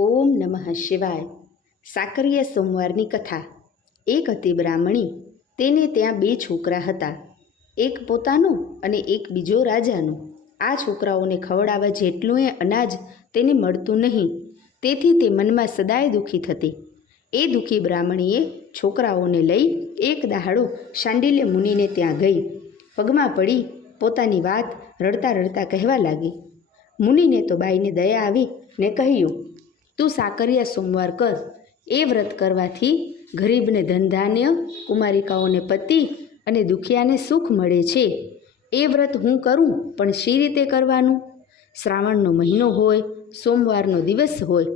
ઓમ નમઃ શિવાય. સાકરીય સોમવારની કથા. એક હતી બ્રાહ્મણી. તેને ત્યાં બે છોકરા હતા. એક પોતાનો અને એક બીજો રાજાનો. આ છોકરાઓને ખવડાવવા જેટલું એ અનાજ તેને મળતું નહીં. તેથી તે મનમાં સદાય દુઃખી થતી. એ દુઃખી બ્રાહ્મણીએ છોકરાઓને લઈ એક દહાડો શાંડિલ્ય મુનિને ત્યાં ગઈ. પગમાં પડી, પોતાની વાત રડતા રડતા કહેવા લાગી. મુનિને તો બાઈને દયા આવી ને કહ્યું તું સાકરિયા સોમવાર કર. એ વ્રત કરવાથી ગરીબને ધનધાન્ય, કુમારિકાઓને પતિ અને દુખિયાને સુખ મળે છે. એ વ્રત હું કરું, પણ શી રીતે કરવાનું? શ્રાવણનો મહિનો હોય, સોમવારનો દિવસ હોય,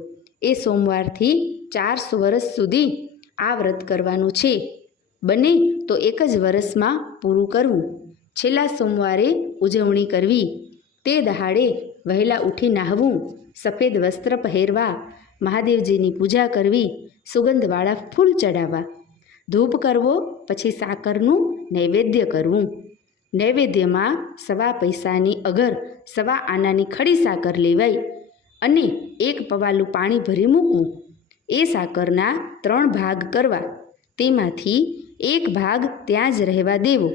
એ સોમવારથી ચારસો વર્ષ સુધી આ વ્રત કરવાનું છે. બને તો એક જ વર્ષમાં પૂરું કરવું. છેલ્લા સોમવારે ઉજવણી કરવી. તે દહાડે વહેલા ઉઠી નાહવું, સફેદ વસ્ત્ર પહેરવા, મહાદેવજીની પૂજા કરવી, સુગંધવાળા ફૂલ ચડાવવા. ધૂપ કરવો, પછી સાકરનું નૈવેદ્ય કરવું. નૈવેદ્યમાં સવા પૈસાની અગર, સવા આનાની ખડી સાકર લેવાય અને એક પવાલું પાણી ભરી મૂકવું. એ સાકરના ત્રણ ભાગ કરવા. તેમાંથી એક ભાગ ત્યાં જ રહેવા દેવો.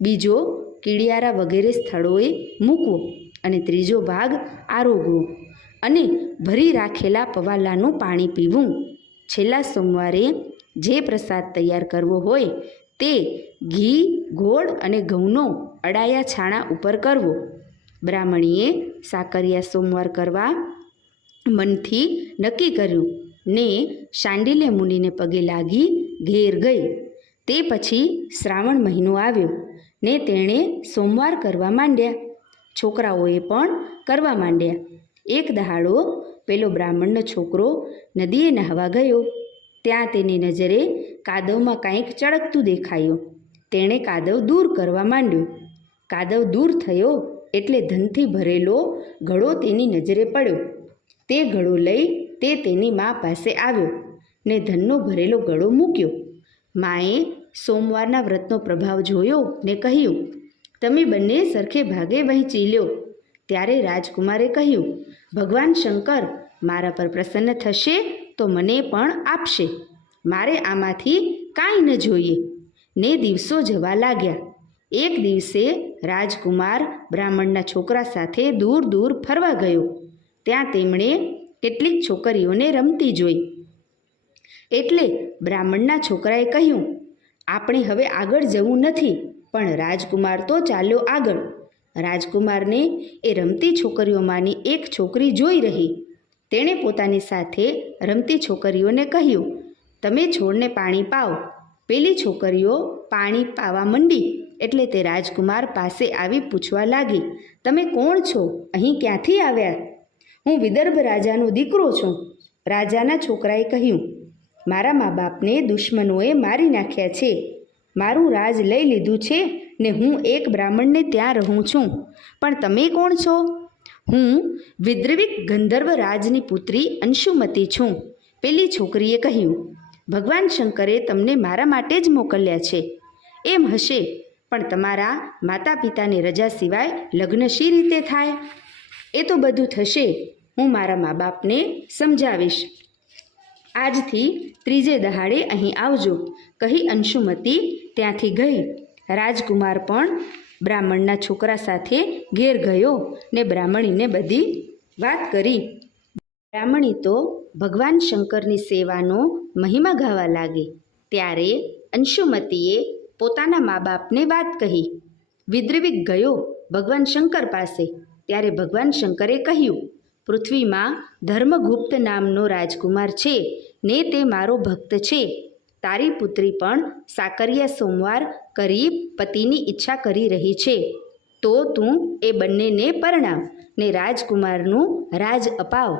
બીજો કીડિયારા વગેરે સ્થળોએ મૂકવો. અને ત્રીજો ભાગ આરોગવો અને ભરી રાખેલા પવાલાનું પાણી પીવું. છેલ્લા સોમવારે જે પ્રસાદ તૈયાર કરવો હોય તે ઘી, ગોળ અને ઘઉંનો અડાયા છાણા ઉપર કરવો. બ્રાહ્મણીએ સાકરિયા સોમવાર કરવા મનથી નક્કી કર્યું ને શાંડિલ્ય મુનિને પગે લાગી ઘેર ગઈ. તે પછી શ્રાવણ મહિનો આવ્યો ને તેણે સોમવાર કરવા માંડ્યા. છોકરાઓએ પણ કરવા માંડ્યા. એક દહાડો પેલો બ્રાહ્મણનો છોકરો નદીએ નહાવા ગયો. ત્યાં તેની નજરે કાદવમાં કાંઈક ચળકતું દેખાયું. તેણે કાદવ દૂર કરવા માંડ્યો. કાદવ દૂર થયો એટલે ધનથી ભરેલો ઘડો તેની નજરે પડ્યો. તે ઘડો લઈ તે તેની મા પાસે આવ્યો ને ધનનો ભરેલો ઘડો મૂક્યો. માએ સોમવારના વ્રતનો પ્રભાવ જોયો ને કહ્યું તમે બંને સરખે ભાગે વહેંચી લ્યો. ત્યારે રાજકુમારે કહ્યું, ભગવાન શંકર, મારા પર પ્રસન્ન થશે તો મને પણ આપશે. મારે આમાંથી કાંઈ ન જોઈએ. ને દિવસો જવા લાગ્યા. એક દિવસે રાજકુમાર બ્રાહ્મણના છોકરા સાથે દૂર દૂર ફરવા ગયો. ત્યાં તેમણે કેટલીક છોકરીઓને રમતી જોઈ. એટલે બ્રાહ્મણના છોકરાએ કહ્યું, આપણે હવે આગળ જવું નથી. પણ રાજકુમાર તો ચાલ્યો આગળ. રાજકુમારને એ રમતી છોકરીઓમાંની એક છોકરી જોઈ રહી. તેણે પોતાની સાથે રમતી છોકરીઓને કહ્યું, તમે છોડને પાણી પાઓ પેલી છોકરીઓ પાણી પાવા મંડી એટલે તે રાજકુમાર પાસે આવી પૂછવા લાગી, તમે કોણ છો? અહીં ક્યાંથી આવ્યા? હું વિદર્ભ રાજાનો દીકરો છું. રાજાના છોકરાએ કહ્યું, મારા મા બાપને દુશ્મનોએ મારી નાખ્યા છે. મારું રાજ લઈ લીધું છે ને હું એક બ્રાહ્મણને ત્યાં રહું છું. પણ તમે કોણ છો? હું વિદ્રવિક ગંધર્વ રાજની પુત્રી અંશુમતી છું. પેલી છોકરીએ કહ્યું, ભગવાન શંકરે તમને મારા માટે જ મોકલ્યા છે. એમ હશે, પણ તમારા માતા પિતાની રજા સિવાય લગ્ન શી રીતે થાય? એ તો બધું થશે. હું મારા મા બાપને સમજાવીશ. આજથી ત્રીજે દહાડે અહીં આવજો. કહી અંશુમતી, ત્યાંથી ગઈ. રાજકુમાર પણ બ્રાહ્મણના છોકરા સાથે ઘેર ગયો ને બ્રાહ્મણીને બધી વાત કરી. બ્રાહ્મણી તો ભગવાન શંકરની સેવાનો મહિમા ગાવા લાગી. ત્યારે અંશુમતીએ પોતાના મા બાપને વાત કહી. વિદ્રવિક ગયો ભગવાન શંકર પાસે. ત્યારે ભગવાન શંકરે કહ્યું પૃથ્વીમાં ધર્મગુપ્ત નામનો રાજકુમાર છે ને તે મારો ભક્ત છે. તારી પુત્રી પણ સાકરિયા સોમવાર કરી પતિની ઈચ્છા કરી રહી છે. તો તું એ બંનેને પરણાવ ને રાજકુમારનું રાજ અપાવ.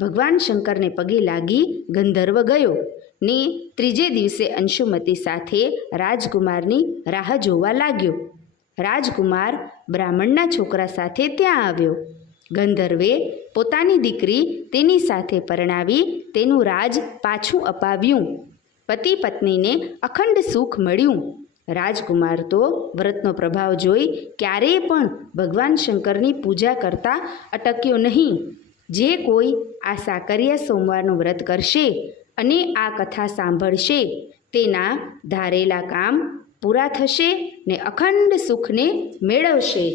ભગવાન શંકરને પગે લાગી ગંધર્વ ગયો ને ત્રીજે દિવસે અંશુમતી સાથે રાજકુમારની રાહ જોવા લાગ્યો. રાજકુમાર બ્રાહ્મણના છોકરા સાથે ત્યાં આવ્યો. ગંધર્વે પોતાની દીકરી તેની સાથે પરણાવી તેનું રાજ પાછું અપાવ્યું. પતિ પત્નીને અખંડ સુખ મળ્યું. રાજકુમાર તો વ્રતનો પ્રભાવ જોઈ ક્યારેય પણ ભગવાન શંકરની પૂજા કરતા અટક્યો નહીં. જે કોઈ આ સાકરિયા સોમવારનું વ્રત કરશે અને આ કથા સાંભળશે તેના ધારેલા કામ પૂરા થશે ને અખંડ સુખને મેળવશે.